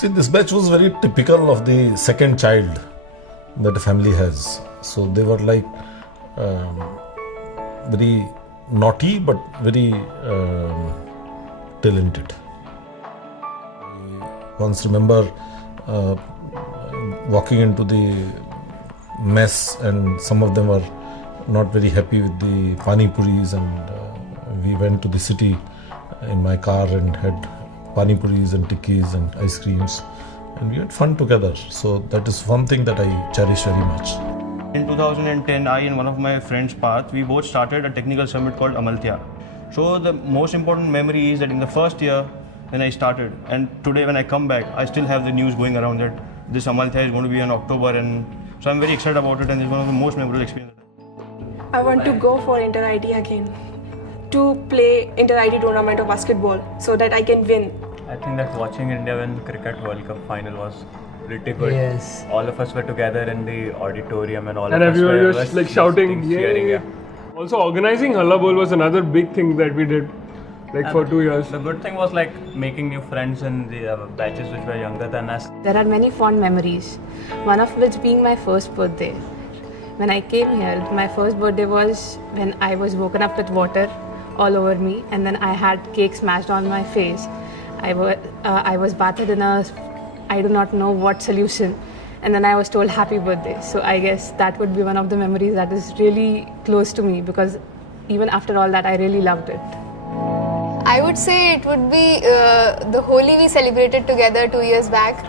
See, this batch was very typical of the second child that a family has. So they were like very naughty but very talented. I once remember walking into the mess, and some of them were not very happy with the pani puris, and we went to the city in my car and had pani puris and tikkis and ice creams, and we had fun together. So that is one thing that I cherish very much. In 2010, I and one of my friends, Parth, we both started a technical summit called Amalthya. So the most important memory is that in the first year when I started, and today when I come back, I still have the news going around that this Amalthya is going to be in October, and so I'm very excited about it, and it's one of the most memorable experiences. I want to go for Inter-IT again, to play Inter-IT tournament of basketball so that I can win. I think that watching India win Cricket World Cup final was pretty good. Yes. All of us were together in the auditorium and all and of us everyone were was like shouting, cheering. yay! Also, organizing Halla Bowl was another big thing that we did, like for 2 years. The good thing was like making new friends in the batches which were younger than us. There are many fond memories, one of which being my first birthday. When I came here, my first birthday was when I was woken up with water all over me, and then I had cake smashed on my face. I was bathed in I do not know what solution, and then I was told happy birthday. So I guess that would be one of the memories that is really close to me, because even after all that, I really loved it. I would say it would be the Holi we celebrated together 2 years back.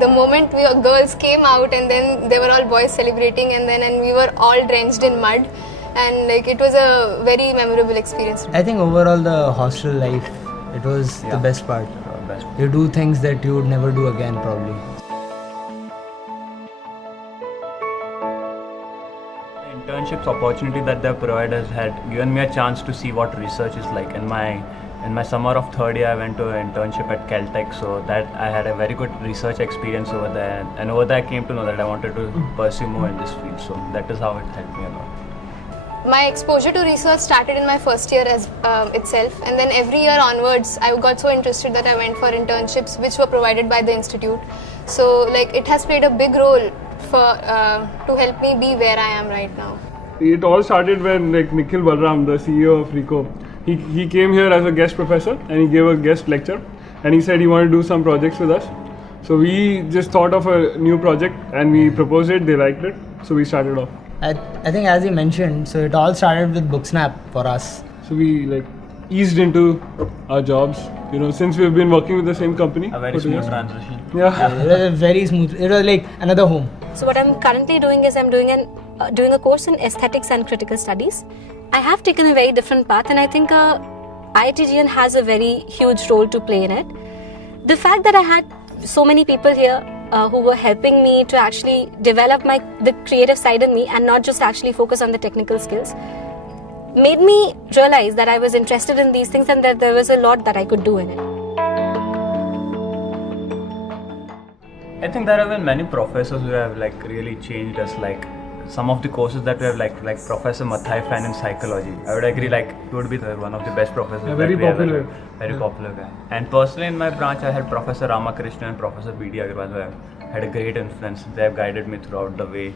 The moment we girls came out, and then there were all boys celebrating, and we were all drenched in mud, and like it was a very memorable experience. I think overall the hostel life, it was the best part. You do things that you would never do again probably. The internships opportunity that they provided had given me a chance to see what research is like. In my summer of third year, I went to an internship at Caltech, so that I had a very good research experience over there. And over there, I came to know that I wanted to pursue more in this field. So that is how it helped me a lot. My exposure to research started in my first year as itself, and then every year onwards, I got so interested that I went for internships, which were provided by the institute. So, like, it has played a big role for to help me be where I am right now. It all started when like Nikhil Balram, the CEO of RICO, he came here as a guest professor and he gave a guest lecture, and he said he wanted to do some projects with us. So we just thought of a new project and we proposed it. They liked it, so we started off. I think as he mentioned, so it all started with Booksnap for us. So we like eased into our jobs, since we've been working with the same company. A very smooth transition. Yeah. It was very smooth. It was like another home. So what I'm currently doing is I'm doing a course in aesthetics and critical studies. I have taken a very different path, and I think IITGN has a very huge role to play in it. The fact that I had so many people here who were helping me to actually develop the creative side in me and not just actually focus on the technical skills made me realize that I was interested in these things and that there was a lot that I could do in it. I think there have been many professors who have like really changed us. Like some of the courses that we have like Professor Mathai Fan in psychology. I would agree, like he would be one of the best professors. Very popular. Very popular guy. And personally in my branch, I had Professor Ramakrishnan and Professor B.D. Agarwal who have had a great influence. They have guided me throughout the way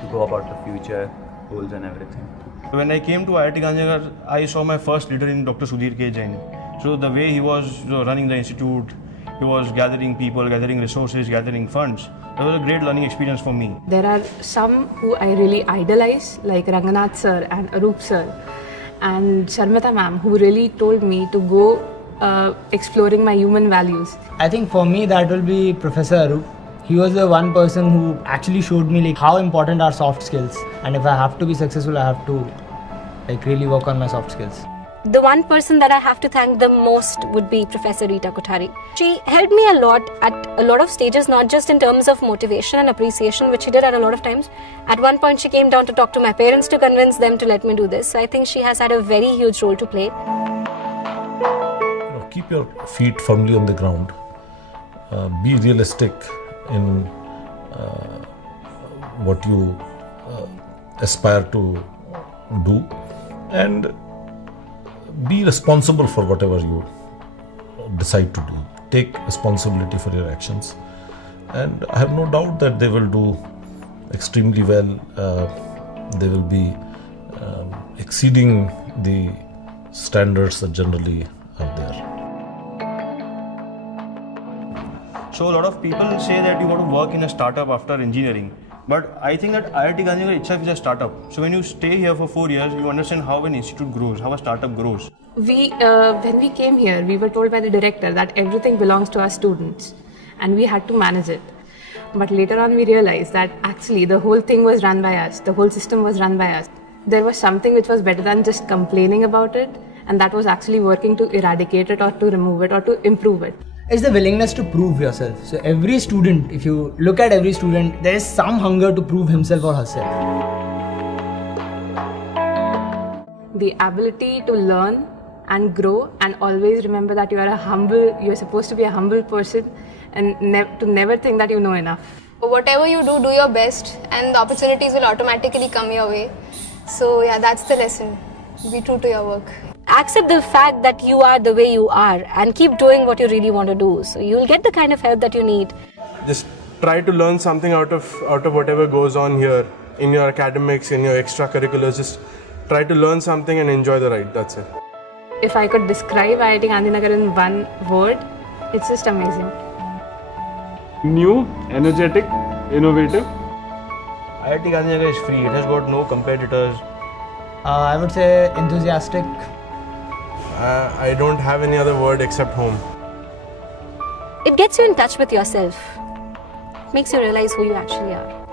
to go about the future goals and everything. When I came to IIT Gandhinagar, I saw my first leader in Dr. Sudhir K. Jain. So the way he was running the institute, he was gathering people, gathering resources, gathering funds. That was a great learning experience for me. There are some who I really idolize, like Ranganath sir and Arup sir and Sharmita ma'am, who really told me to go exploring my human values. I think for me that will be Professor Arup. He was the one person who actually showed me like how important are soft skills, and if I have to be successful, I have to like really work on my soft skills. The one person that I have to thank the most would be Professor Rita Kothari. She helped me a lot at a lot of stages, not just in terms of motivation and appreciation, which she did at a lot of times. At one point, she came down to talk to my parents to convince them to let me do this. So I think she has had a very huge role to play. Keep your feet firmly on the ground. Be realistic in what you aspire to do, and be responsible for whatever you decide to do. take responsibility for your actions. And I have no doubt that they will do extremely well. They will be exceeding the standards that generally are there. So a lot of people say that you got to work in a startup after engineering. But I think that IIT Gandhinagar itself is a startup. So when you stay here for 4 years, you understand how an institute grows, how a startup grows. When we came here, we were told by the director that everything belongs to our students and we had to manage it. But later on we realized that actually the whole thing was run by us, the whole system was run by us. There was something which was better than just complaining about it, and that was actually working to eradicate it or to remove it or to improve it. It's the willingness to prove yourself. So every student, if you look at every student, there is some hunger to prove himself or herself. The ability to learn and grow, and always remember that you're supposed to be a humble person, and to never think that you know enough. Whatever you do your best, and the opportunities will automatically come your way. So yeah, that's the lesson. Be true to your work. Accept the fact that you are the way you are and keep doing what you really want to do. So you'll get the kind of help that you need. Just try to learn something out of whatever goes on here in your academics, in your extracurriculars. Just try to learn something and enjoy the ride. That's it. If I could describe IIT Gandhinagar in one word, it's just amazing. New, energetic, innovative. IIT Gandhinagar is free. It has got no competitors. I would say enthusiastic. I don't have any other word except home. It gets you in touch with yourself, makes you realize who you actually are.